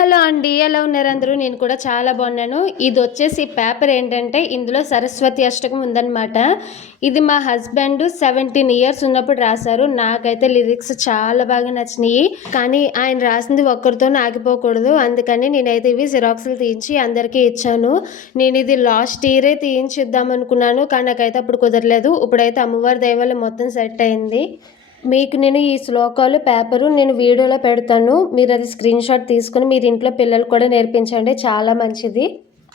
Hello అండి, ఎలా ఉన్నారు అందరూ? నేను కూడా చాలా బాగున్నాను. ఇది వచ్చేసి పేపర్ ఏంటంటే ఇందులో సరస్వతి అష్టకం ఉందన్నమాట. ఇది మా హస్బెండ్ 17 ఇయర్స్ ఉన్నప్పుడు రాశారు. నాకైతే లిరిక్స్ చాలా బాగా నచ్చినాయి. కానీ ఆయన రాసింది ఒక్కరితో ఆగిపోకూడదు, అందుకని నేనైతే ఇవి జిరాక్స్లు తీయించి అందరికీ ఇచ్చాను. నేను ఇది లాస్ట్ ఇయరే తీయించిద్దాం అనుకున్నాను, కానీ నాకైతే అప్పుడు కుదరలేదు. ఇప్పుడైతే అమ్మవారి దయ వల్ల మొత్తం సెట్ అయింది. మీకు నేను ఈ శ్లోకాలు పేపరు నేను వీడియోలో పెడతాను, మీరు అది స్క్రీన్ షాట్ తీసుకుని మీరు ఇంట్లో పిల్లలు కూడా నేర్పించండి, చాలా మంచిది.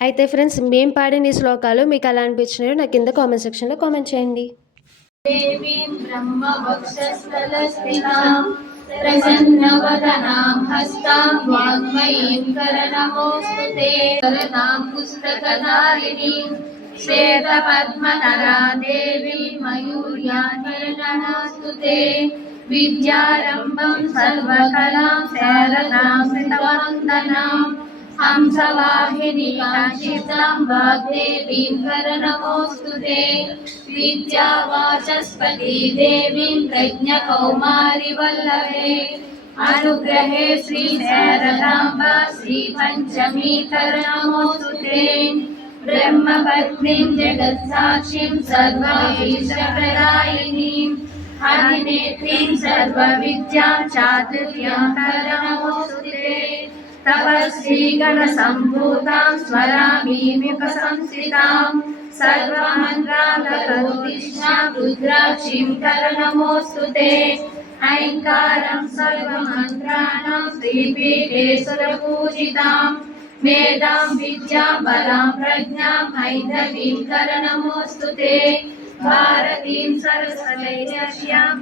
అయితే ఫ్రెండ్స్, మేము పాడిన ఈ శ్లోకాలు మీకు ఎలా అనిపించినాయో నాకు కింద కామెంట్ సెక్షన్లో కామెంట్ చేయండి. దేవీం బ్రహ్మవక్షస్థలస్థితాం ప్రసన్నవదనాం హస్తాం వాగ్మయీం కరనమోస్తుతే కరనాం పుస్తకధారిణీం శ్వేతపద్మధరా దేవీ మయూర్యాన్యనమోస్తుతే విద్యారంభం సర్వకలాం శారదాం శతవందనాం హంసవాహిని కాంక్షితాం వాగ్దేవీం కరనమోస్తుతే విద్యావాచస్పతి దేవీం ప్రజ్ఞకౌమారి వల్లభే అనుగ్రహే శ్రీ శారదాంబ శ్రీ పంచమీ కరనమోస్తుతే బ్రహ్మపత్నీం జగత్సాక్షిం సర్వైశ్వర్యప్రదాయినీం అధినేత్రీం సర్వవిద్యాం చాతుర్యాం కరనమోస్తుతే తపస్వీ గణ సంభూతాం స్వరామీమిక సంస్థితాం సర్వమంత్రాలకరోదిష్టాం రుద్రాక్షీం కరనమోస్తుతే ఐంకారం సర్వమంత్రాణాం శ్రీపీఠే సురపూజితాం మేధాం విద్యాం బలాం ప్రజ్ఞాం ఐందవీం కరనమోస్తుతే భారతీం సరస్వతైశ్వర్యాం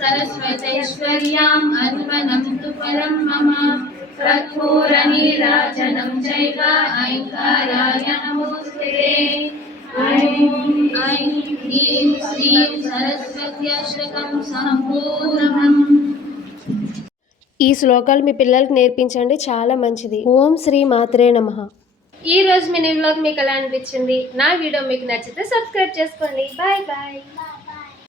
సరస్వతైశ్వర్యాం అన్వనం తు పరం మమ కర్పూర నీరాజనం చైవ ఐంకారాయ నమోస్తుతే ఐం హ్రీం శ్రీం సరస్వత్యష్టకం సంపూర్ణం. ఈ శ్లోకాలు మీ పిల్లలకు నేర్పించండి, చాలా మంచిది. ఓం శ్రీ మాత్రే నమః. ఈ రోజు మీ వ్లాగ్ మీకు ఎలా అనిపించింది? నా వీడియో మీకు నచ్చితే సబ్స్క్రైబ్ చేసుకోండి. Bye bye.